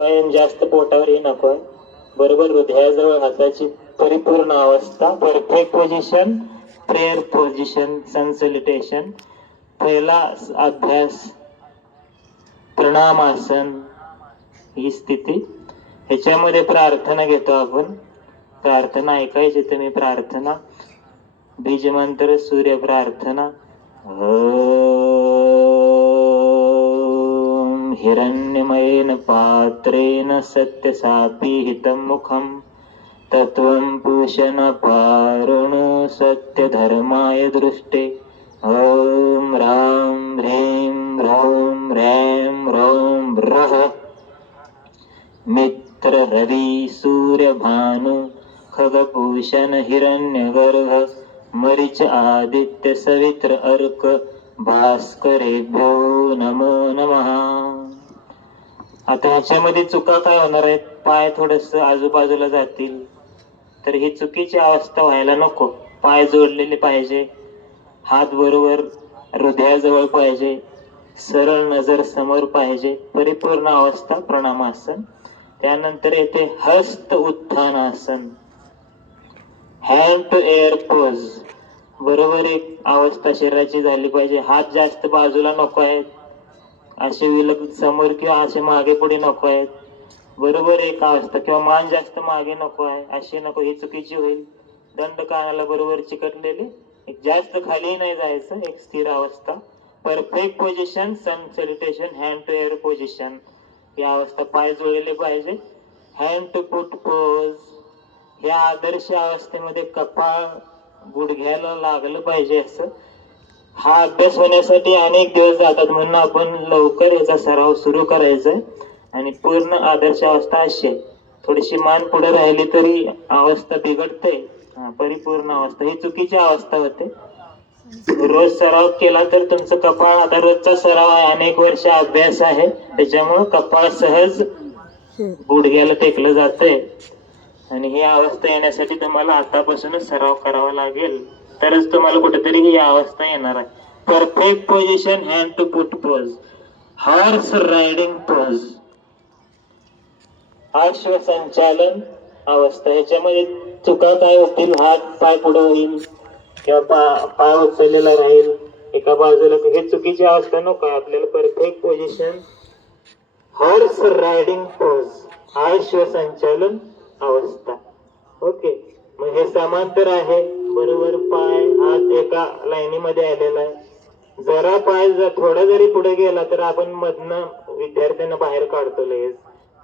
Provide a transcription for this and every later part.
पाय जास्त पोटावरही नको आहे. बरोबर हृदयाजवळ हाताची परिपूर्ण अवस्था, परफेक्ट पोझिशन, प्रेयर पोझिशन, सनसलिटेशन. पहिला अभ्यास प्रणामासन ही स्थिती. ह्याच्यामध्ये प्रार्थना घेतो आपण. प्रार्थना ऐकायची तुम्ही. प्रार्थना बीजमंत्र सूर्य प्रार्थना. ओम हिरण्यमयेन पात्रेण सत्यसापीहितं मुखं तत्वं पूषणपारणो सत्यधर्माय दृष्टे. ओम राम ह्रीं ह्रौं ह्रैं ह्रौं ह्रः मित्र रवि सूर्य भानु खगभूषण हिरण्यगर्भ मरीच आदित्य सवित्र अर्क भास्करेभ्यो नमो नमः. आता ह्याच्यामध्ये चुका काय होणार आहेत? पाय थोडस आजूबाजूला जातील तर ही चुकीची अवस्था व्हायला नको. पाय जोडलेले पाहिजे, हात बरोबर हृदयाजवळ पाहिजे, सरळ नजर समोर पाहिजे, परिपूर्ण अवस्था प्रणामासन. त्यानंतर येते हस्त उत्थानासन, हँड टू एअर पोज. बरोबर एक अवस्था शरीराची झाली पाहिजे. हात जास्त बाजूला नको आहेत, असे विलग समोर किंवा असे मागे पुढे नको आहेत. बरोबर एक अवस्था. किंवा मान जास्त मागे नको आहे, अशी नको, ही चुकीची होईल. दंड कानाला बरोबर चिकटलेले, एक जास्त खाली नाही जायचं, एक स्थिर अवस्था. Perfect position, sun salutation, hand to air position ही अवस्था. पाय जुळलेले पाहिजे. Hand to foot pose. या आदर्श अवस्थेमध्ये कपाळ गुडघ्याला लागलं पाहिजे असं. हा अभ्यास होण्यासाठी अनेक दिवस जातात, म्हणून आपण लवकर याचा सराव सुरू करायचा आहे. आणि पूर्ण आदर्श अवस्था अशी आहे. थोडीशी मान पुढे राहिली तरी अवस्था बिघडते. परिपूर्ण अवस्था ही चुकीची अवस्था होते. रोज सराव केला तर तुमचं कपाळ, आता रोजचा सराव आहे, अनेक वर्ष अभ्यास आहे, त्याच्यामुळं कपाळ सहज गुडघ्याला टेकलं जातंय. आणि ही अवस्था येण्यासाठी तुम्हाला आतापासूनच सराव करावा लागेल, तरच तुम्हाला कुठेतरी ही अवस्था येणार आहे. Perfect position, hand to foot pose, horse riding pose, अश्वसंचालन अवस्था. ह्याच्यामध्ये चुका काय होतील? हात पाय पुढे होईल किंवा पाय उचललेला राहील एका बाजूला, हे चुकीची अवस्था नको आहे आपल्याला. Perfect position, horse riding pose, अश्वसंचालन अवस्था. ओके, मग हे समांतर आहे. बरोबर पाय हात एका लाईनीमध्ये आलेला आहे. जरा पाय थोडा जरी पुढे गेला तर आपण मधनं विद्यार्थ्यांना बाहेर काढतो लगेच.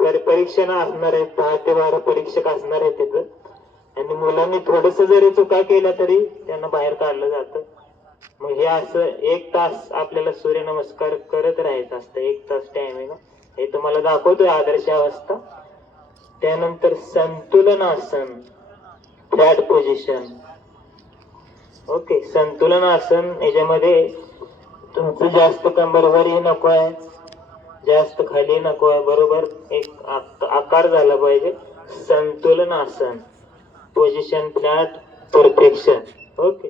तर परीक्षा असणार आहेत, 10 ते 12 परीक्षक असणार आहेत तिथं. आणि मुलांनी थोडस जरी चुका केल्या तरी त्यांना बाहेर काढलं जातं. मग हे असं 1 तास आपल्याला सूर्यनमस्कार करत राहायचं असतं, 1 तास टायमिंग. हे तुम्हाला दाखवतोय आदर्श अवस्था. त्यानंतर संतुलन आसन, फ्लॅट पोझिशन. ओके, संतुलन आसन. याच्यामध्ये तुमचं जास्त कंबरवरही नको आहे, जास्त खाली नको आहे, बरोबर एक आकार झाला पाहिजे. संतुलन आसन, पोझिशन फ्लॅट, परफेक्शन. ओके,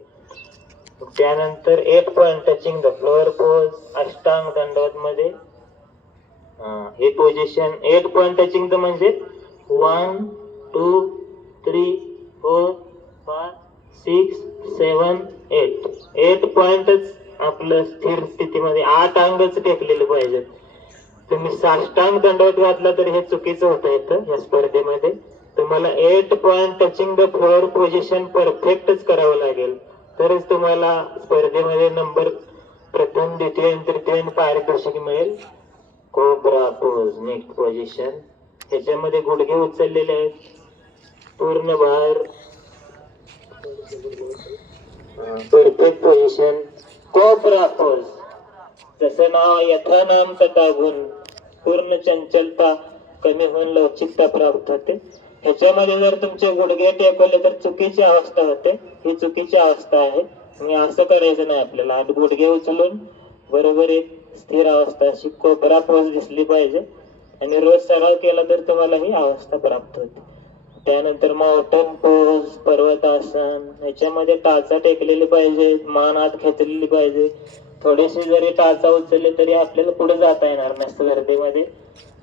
त्यानंतर 8 point touching the floor pose, अष्टांग दंडवत मध्ये हे पोझिशन. 8 पॉइंट टचिंग द म्हणजे 1 2 3 4 5 6 7 8. 8 पॉइंटच आपलं स्थिर स्थितीमध्ये, 8 अंगच टेकलेले पाहिजे. तुम्ही साष्टांग दंडवत घातला तर हे चुकीचं होतं इथं या स्पर्धेमध्ये. तुम्हाला 8 point touching the floor position परफेक्टच करावं लागेल, तरच तुम्हाला स्पर्धेमध्ये नंबर प्रथम द्वितीय आणि तृतीय पारितोषिक मिळेल. Cobra pose, next position. ह्याच्यामध्ये गुडघे उचललेले आहेत, पूर्ण भार, परफेक्ट पोझिशन. कोब्रा पोज, जसं नाव यथा नाम तथा गुण, पूर्ण चंचलता कमी होऊन लवचिकता प्राप्त होते. ह्याच्यामध्ये जर तुमचे गुडघे टेकवले तर चुकीची अवस्था होते, ही चुकीची अवस्था आहे. आणि असं करायचं नाही आपल्याला. आणि गुडघे उचलून बरोबर एक स्थिर अवस्था, अशी कोबरा पोज दिसली पाहिजे. आणि रोज सराव केला तर तुम्हाला ही अवस्था प्राप्त होते. त्यानंतर माउंटन पोज, पर्वतासन. ह्याच्यामध्ये टाचा टेकलेली पाहिजे, मान आत खेचलेली पाहिजे. थोडेसे जरी टाचा उचलले तरी आपल्याला पुढे जाता येणार नाही स्पर्धेमध्ये.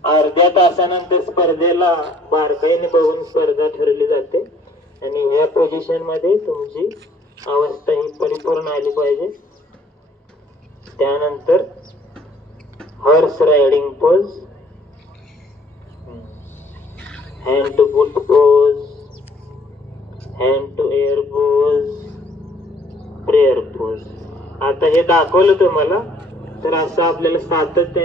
अर्ध्या तासानंतर स्पर्धेला बारकाईने बघून स्पर्धा ठरली जाते आणि ह्या पोझिशन मध्ये तुमची अवस्था ही परिपूर्ण आली पाहिजे. त्यानंतर horse riding pose, hand to foot pose, hand to air pose, prayer pose. आता हे दाखवलं तुम्हाला, तर असं आपल्याला सातत्याने